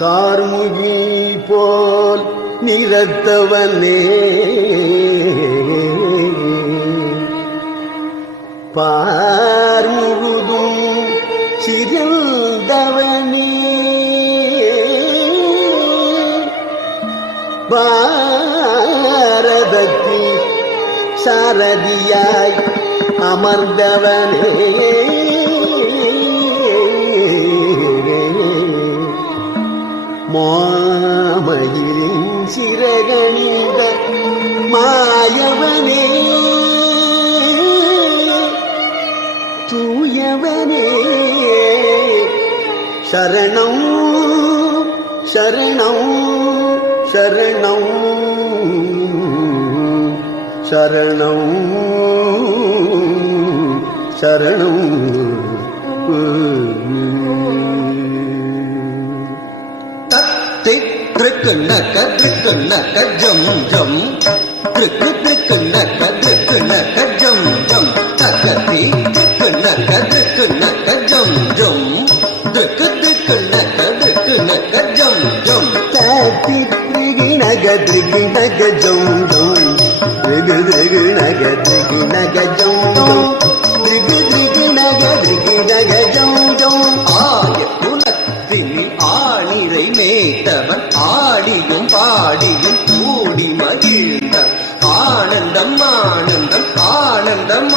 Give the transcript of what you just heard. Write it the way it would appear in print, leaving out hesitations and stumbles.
கார்முகி போல் நிறத்தவனே பார்முகுதும் சிறந்தவனே பாரதத்தில் சாரதியாய் அமர்ந்தவனே மாமயிலின் சிறகணிந்த மாயவனே தூயவனே சரணம் சரணம் சரணம் சரணம் சரணம் திக்கு நக்க ஜம் ஜம் திக்கு நக்க ஜம் ஜம் தக்கி திக்கு நக்க ஜம் ஜம் திக்கு நக்க ஜம் ஜம் தத்தி நக ஜம் ஜம் திகு நக ஜம் ஜம் திகு நக ஜம் ஜம் ஆய குலத்தில் ஆணிரை மேய்த்தவன் ஆடியும் பாடியும் கூடி மகிழ்ந்த ஆனந்தம் ஆனந்தம் ஆனந்தம்